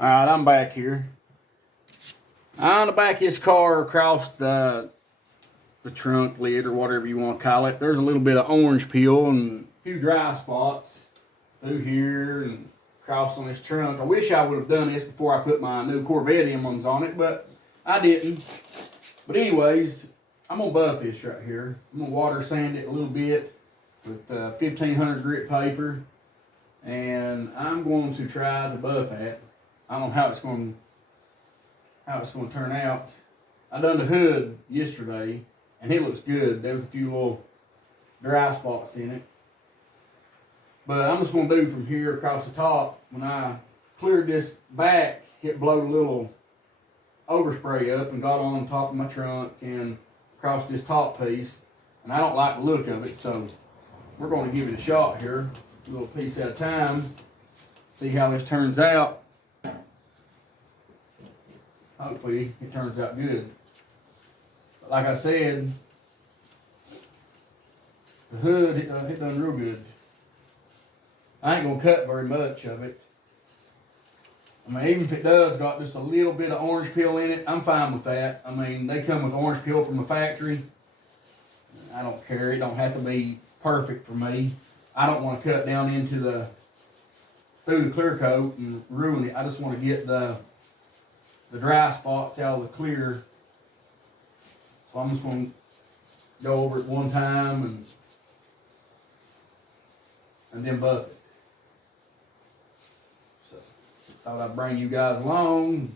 Alright, I'm back here. On the back of this car, across the trunk lid or whatever you want to call it, there's a little bit of orange peel and a few dry spots through here and across on this trunk. I wish I would have done this before I put my new Corvette emblems on it, but I didn't. But anyways, I'm going to buff this right here. I'm going to water sand it a little bit with 1500 grit paper, and I'm going to try to buff it. I don't know how it's going to turn out. I done the hood yesterday, and it looks good. There was a few little dry spots in it. But I'm just going to do from here across the top. When I cleared this back, it blowed a little overspray up and got on top of my trunk and across this top piece. And I don't like the look of it, so we're going to give it a shot here, a little piece at a time, see how this turns out. Hopefully it turns out good. But like I said, the hood, it done real good. I ain't gonna cut very much of it. I mean, even if it does got just a little bit of orange peel in it, I'm fine with that. I mean, they come with orange peel from the factory. I don't care. It don't have to be perfect for me. I don't want to cut down into through the clear coat and ruin it. I just want to get the dry spots out of the clear. So I'm just going to go over it one time and then buff it. So thought I'd bring you guys along,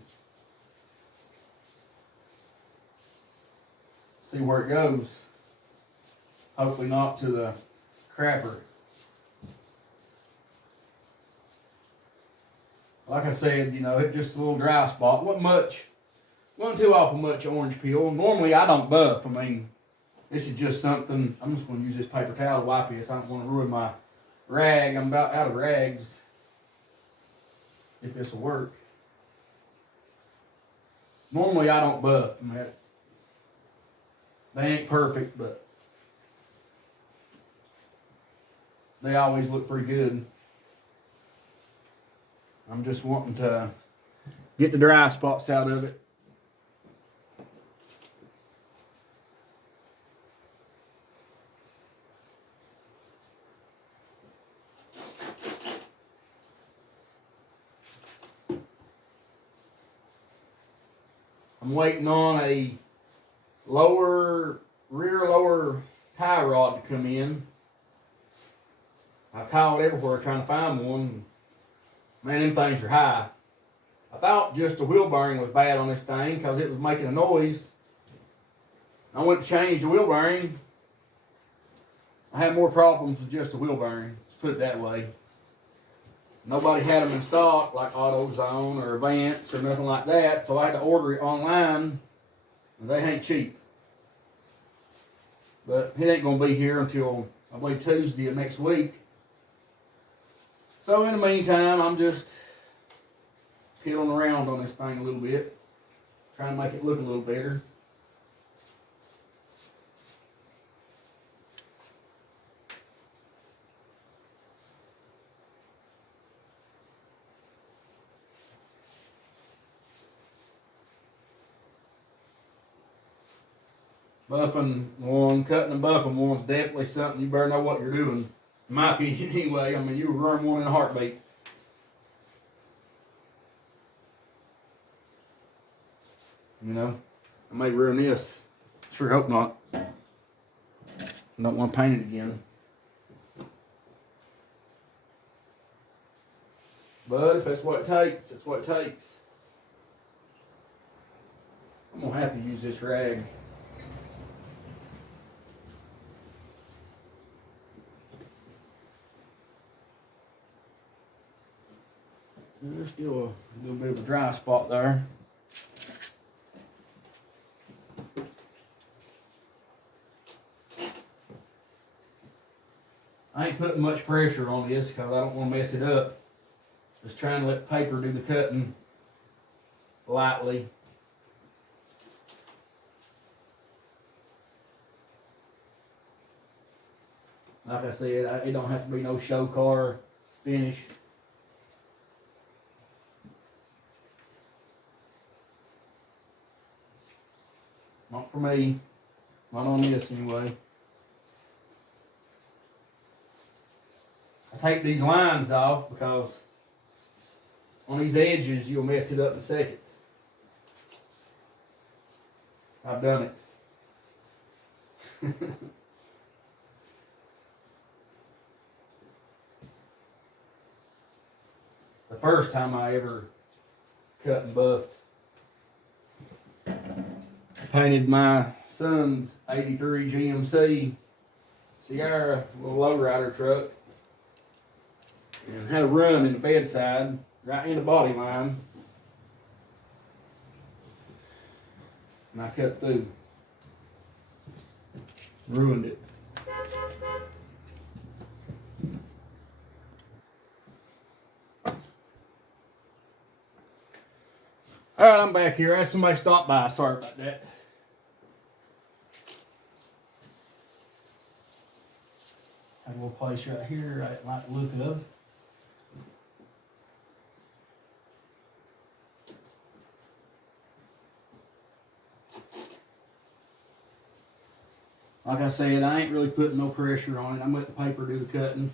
see where it goes. Hopefully not to the crapper. Like I said, you know, it's just a little dry spot. Wasn't too awful much orange peel. Normally I don't buff. I mean, this is just something. I'm just going to use this paper towel to wipe this. I don't want to ruin my rag. I'm about out of rags. If this will work. Normally I don't buff. I mean, they ain't perfect, but they always look pretty good. I'm just wanting to get the dry spots out of it. I'm waiting on a rear lower tie rod to come in. I called everywhere trying to find one. Man, them things are high. I thought just the wheel bearing was bad on this thing because it was making a noise. I went to change the wheel bearing. I had more problems with just the wheel bearing. Let's put it that way. Nobody had them in stock like AutoZone or Advance or nothing like that, so I had to order it online, and they ain't cheap. But it ain't going to be here until, I believe, Tuesday of next week. So in the meantime, I'm just peeling around on this thing a little bit, trying to make it look a little better. Buffing one, cutting and buffing one is definitely something you better know what you're doing. In my opinion, anyway. I mean, you run one in a heartbeat. You know, I may ruin this. Sure hope not. I don't want to paint it again. But if that's what it takes, that's what it takes. I'm going to have to use this rag. There's still a little bit of a dry spot there. I ain't putting much pressure on this because I don't want to mess it up. Just trying to let the paper do the cutting lightly. Like I said, it don't have to be no show car finish. for me. Not on this anyway. I take these lines off because on these edges you'll mess it up in a second. I've done it. The first time I ever cut and buffed. Painted my son's 83 GMC Sierra little lowrider truck and had a run in the bedside, right in the body line. And I cut through. Ruined it. Alright, I'm back here. I had somebody stop by. Sorry about that. I have a little place right here I like the look of. Like I said, I ain't really putting no pressure on it. I'm letting the paper do the cutting.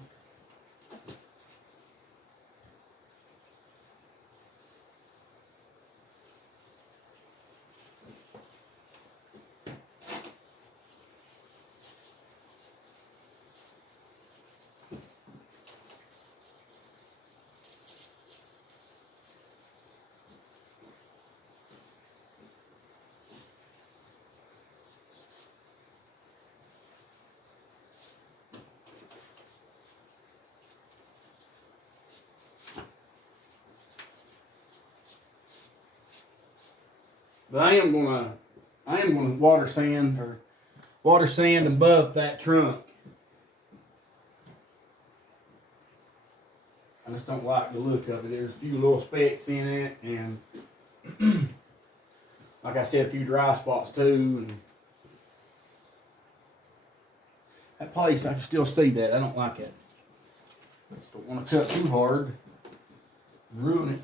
But I am gonna water sand and buff that trunk. I just don't like the look of it. There's a few little specks in it, and like I said, a few dry spots too. And that place, I can still see that. I don't like it. Don't want to cut too hard and ruin it.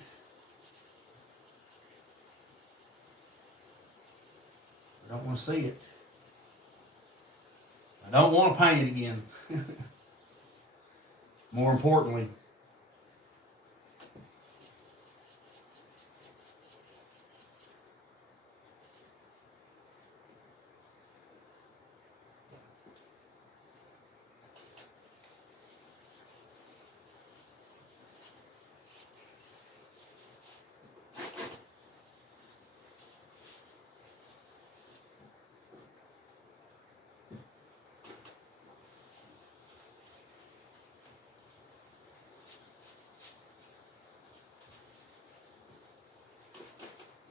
I don't want to see it. I don't want to paint it again. More importantly.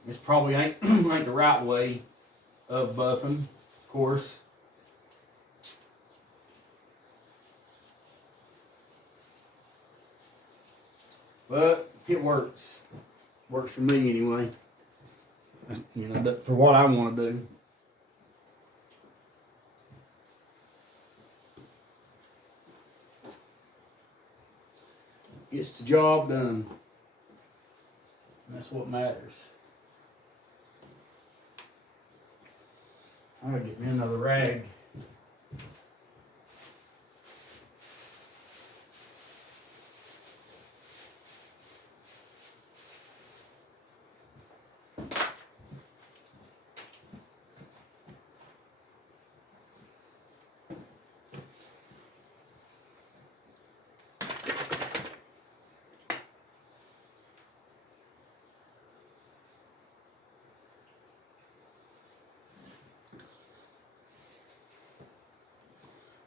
This probably ain't the right way of buffing, of course. But it works. Works for me anyway. You know, for what I want to do. Gets the job done. That's what matters. I'm gonna get me another rag.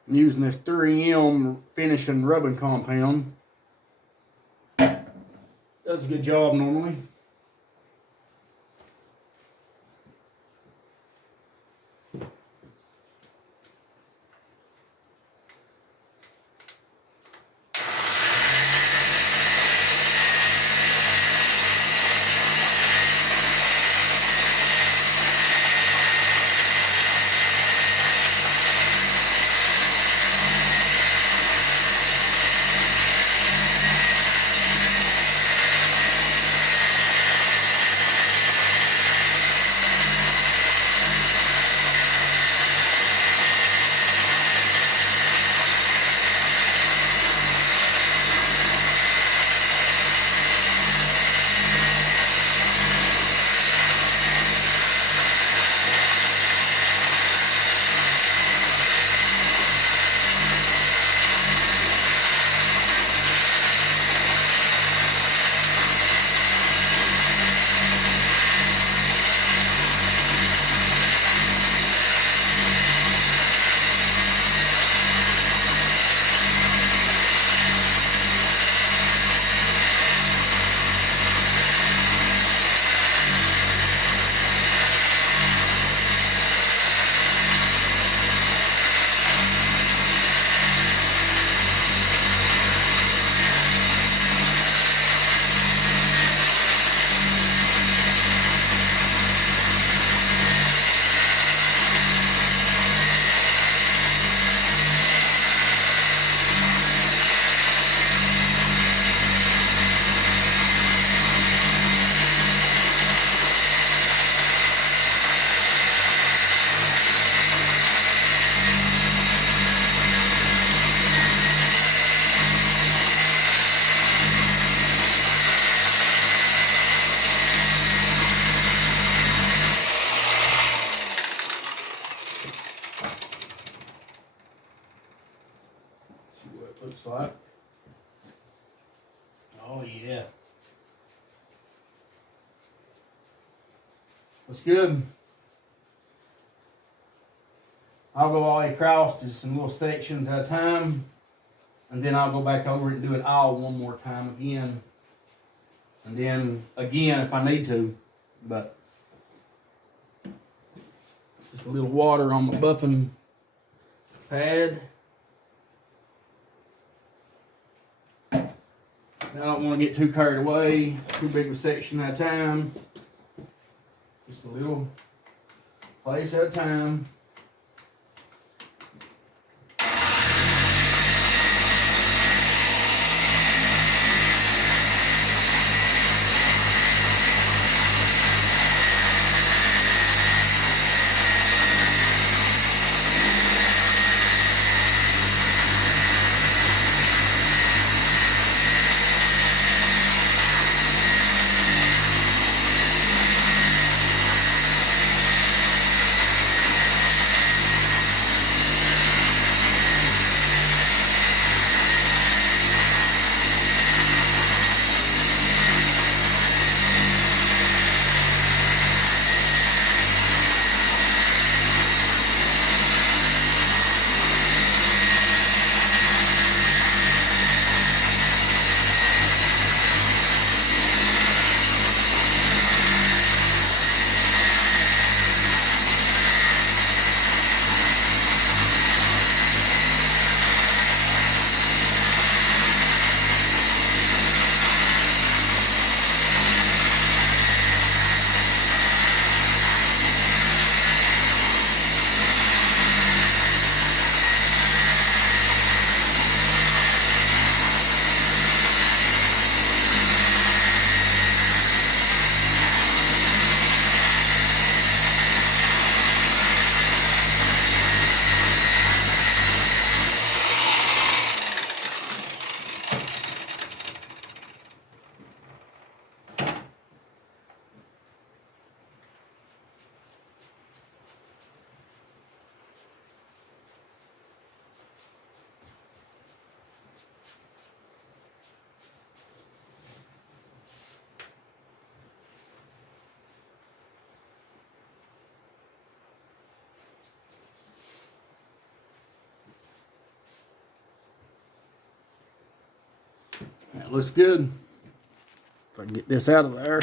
I'm using this 3M finishing rubbing compound. Does a good job normally. Oh yeah. Looks good. I'll go all the way across to some little sections at a time, and then I'll go back over it and do it all one more time again. And then again if I need to, but just a little water on my buffing pad. I don't want to get too carried away, too big of a section at a time. Just a little place at a time. That looks good. If I can get this out of there.